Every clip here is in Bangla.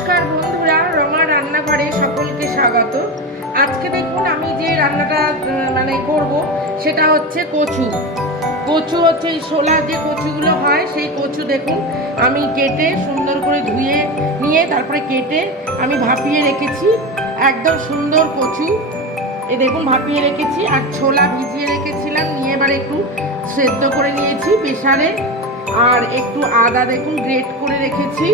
নমস্কার বন্ধুরা, রমা রান্নাঘরে সকলকে স্বাগত। আজকে দেখুন আমি যে রান্নাটা করব সেটা হচ্ছে কচু। কচু হচ্ছে এই শোলা যে কচুগুলো হয়, সেই কচু দেখুন আমি কেটে সুন্দর করে ধুয়ে নিয়ে তারপরে কেটে আমি ভাপিয়ে রেখেছি। একদম সুন্দর কচু এ দেখুন ভাপিয়ে রেখেছি। আর ছোলা ভিজিয়ে রেখেছিলাম, নিয়ে এবার একটু সেদ্ধ করে নিয়েছি প্রেসারে। আর একটু আদা দেখুন গ্রেট করে রেখেছি।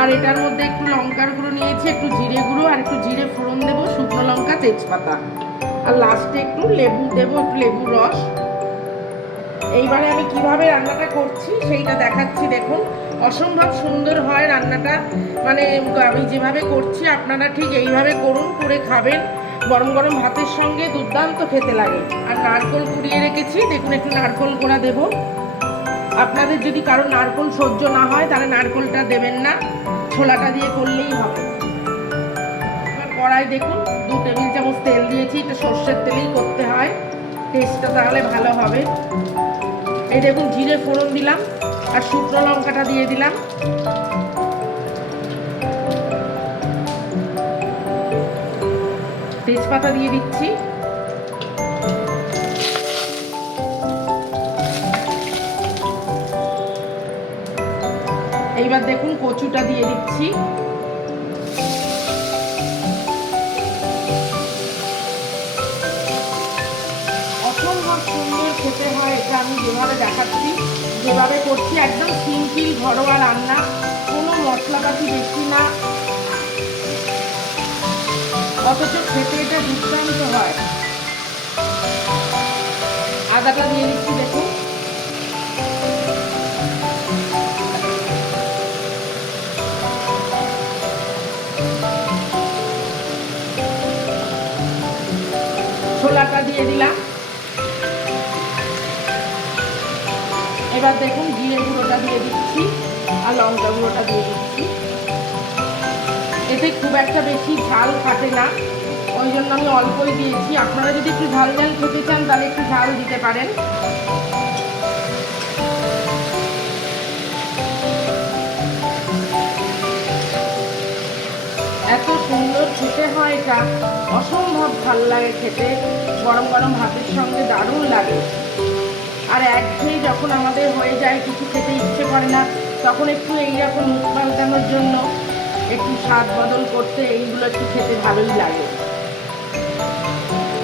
আর এটার মধ্যে একটু লঙ্কার গুঁড়ো নিয়েছি, একটু জিরে গুঁড়ো, আর একটু জিরে ফোড়ন দেবো, শুকনো লঙ্কা, তেজপাতা, আর লাস্টে একটু লেবু দেবো, একটু লেবুর রস। এইবারে আমি কিভাবে রান্নাটা করছি সেইটা দেখাচ্ছি। দেখুন অসম্ভব সুন্দর হয় রান্নাটা। আমি যেভাবে করছি আপনারা ঠিক এইভাবে করুন, করে খাবেন। গরম গরম ভাতের সঙ্গে দুর্দান্ত খেতে লাগে। আর নারকেল কুড়িয়ে রেখেছি, দেখুন একটু নারকেল কোড়া দেবো। আপনাদের যদি কারো নারকেল সহ্য না হয় তাহলে নারকেলটা দেবেন না, ছোলাটা দিয়ে করলেই হবে। কড়াই দেখুন 2 টেবিল চামচ তেল দিয়েছি, এটা সর্ষের তেলেই করতে হয়, টেস্টটা তাহলে ভালো হবে। এই দেখুন জিরে ফোড়ন দিলাম আর শুকনো লঙ্কাটা দিয়ে দিলাম। তেজপাতা দিয়ে দিচ্ছি। এইবার দেখুন কচুটা দিয়ে দিচ্ছি। অসম্ভব সুন্দর খেতে হয় এটা। আমি যেভাবে দেখাচ্ছি, যেভাবে করছি, একদম সিম্পল ঘরোয়া রান্না, কোনো মশলাপাতি বেশি না, অথচ খেতে এটা দুর্দান্ত হয়। আদাটা দিয়ে দিচ্ছি দেখুন। ছোলাটা দিয়ে দিলাম। এবার দেখুন জিরে গুঁড়োটা দিয়ে দিচ্ছি আর লঙ্কা গুঁড়োটা দিয়ে দিচ্ছি। এতে খুব একটা বেশি ঝাল খাটে না, ওই জন্য আমি অল্পই দিয়েছি। আপনারা যদি একটু ঝাল ঝাল খেতে চান তাহলে একটু ঝাল দিতে পারেন। এত সুন্দর খেতে হয় এটা, অসম্ভব ভাল লাগে খেতে, গরম গরম ভাতের সঙ্গে দারুণ লাগে। আর একঘেয়ে যখন আমাদের হয়ে যায়, কিছু খেতে ইচ্ছে করে না, তখন একটু এইরকম মুখ পাল্টানোর জন্য, একটু স্বাদ বদল করতে এইগুলো একটু খেতে ভালোই লাগে।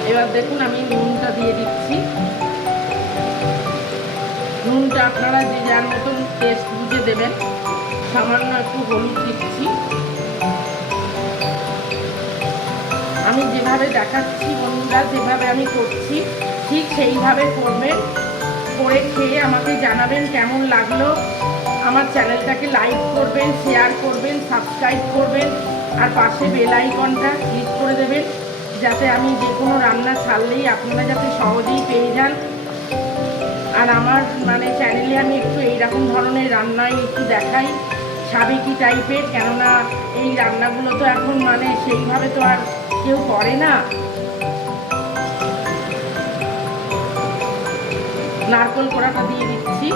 এবার দেখুন আমি নুনটা দিয়ে দিচ্ছি। নুনটা আপনারা যে যার মতন টেস্ট বুঝে দেবেন। সামান্য একটু হলুদ দিচ্ছি। আমি যেভাবে দেখাচ্ছি বন্ধুরা, যেভাবে আমি করছি ঠিক সেইভাবে করবেন, করে খেয়ে আমাকে জানাবেন কেমন লাগলো। আমার চ্যানেলটাকে লাইক করবেন, শেয়ার করবেন, সাবস্ক্রাইব করবেন, আর পাশে বেল আইকনটা ক্লিক করে দেবেন, যাতে আমি যে কোনো রান্না ছাড়লেই আপনারা যাতে সহজেই পেয়ে যান। আর আমার চ্যানেলে আমি একটু এইরকম ধরনের রান্নাই একটু দেখাই, সাবেকি টাইপের, কেননা এই রান্নাগুলো তো এখন সেইভাবে তো আর কেউ করে না। নারকেল কোড়াটা দিয়ে দিচ্ছি,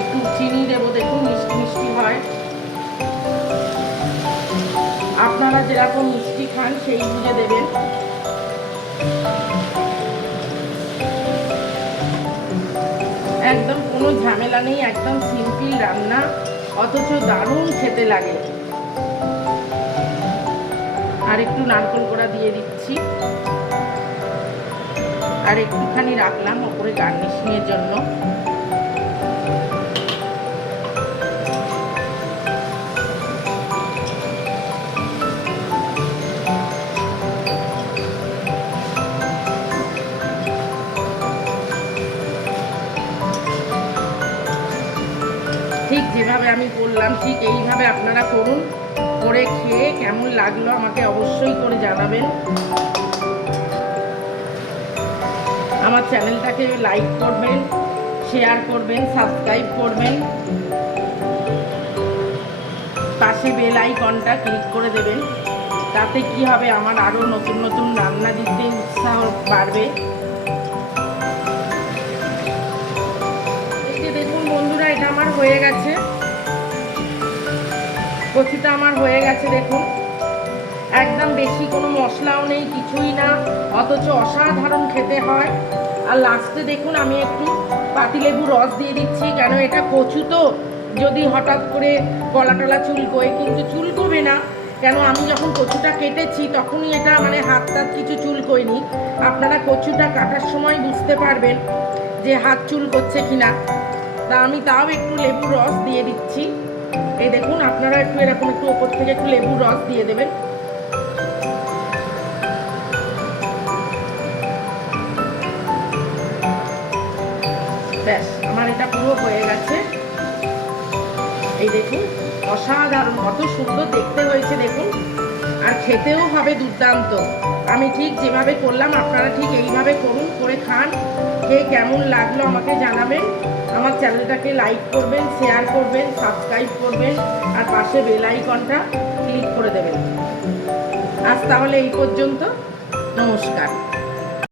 একটু চিনি দেবো, দেখুন মিষ্টি মিষ্টি হয়। আপনারা যেরকম মিষ্টি খান সেই বুঝে দেবেন। একদম কোনো ঝামেলা নেই, একদম সিম্পল রান্না, অথচ দারুণ খেতে লাগে। আর একটু নারকেল কোড়া দিয়ে দিচ্ছি, আর একটুখানি রাখলাম ওপরে গার্নিশিংয়ের জন্য। ঠিক যেভাবে আমি করলাম ঠিক এইভাবে আপনারা করুন, করে খেয়ে কেমন লাগলো আমাকে অবশ্যই করে জানাবেন। আমার চ্যানেলটাকে লাইক করবেন, শেয়ার করবেন, সাবস্ক্রাইব করবেন, পাশে বেল আইকনটা ক্লিক করে দেবেন। তাতে কি হবে, আমার আরও নতুন নতুন রান্না দিতে উৎসাহ বাড়বে। এই যে দেখুন বন্ধুরা, এটা আমার হয়ে গেছে, কচুটা আমার হয়ে গেছে দেখুন। একদম বেশি কোনো মশলাও নেই, কিছুই না, অথচ অসাধারণ খেতে হয়। আর লাস্টে দেখুন আমি একটু পাতিলেবু রস দিয়ে দিচ্ছি, কেন এটা কচু তো, যদি হঠাৎ করে গলা টলা চুলকোয়, কিন্তু চুলকোবে না, কেন আমি যখন কচুটা কেটেছি তখনই এটা মানে হাত টাত কিছু চুলকোয়নি। আপনারা কচুটা কাটার সময় বুঝতে পারবেন যে হাত চুলকোচ্ছে কিনা। তা আমি তাও একটু লেবুর রস দিয়ে দিচ্ছি। এই দেখুন, আপনারা একটু এরকম একটু ওপর থেকে একটু লেবুর রস দিয়ে দেবেন। ব্যাস, আমার এটা পুরো হয়ে গেছে। এই দেখুন, অসাধারণ, কত সুন্দর দেখতে হয়েছে দেখুন, আর খেতেও হবে দুর্দান্ত। আমি ঠিক যেভাবে করলাম আপনারা ঠিক এইভাবে করুন, করে খান। খেয়ে কেমন লাগলো আমাকে জানাবেন। আমার চ্যানেলটাকে লাইক করবেন, শেয়ার করবেন, সাবস্ক্রাইব করবেন, আর পাশে বেল আইকনটা ক্লিক করে দেবেন। আজ তাহলে এই পর্যন্ত, নমস্কার।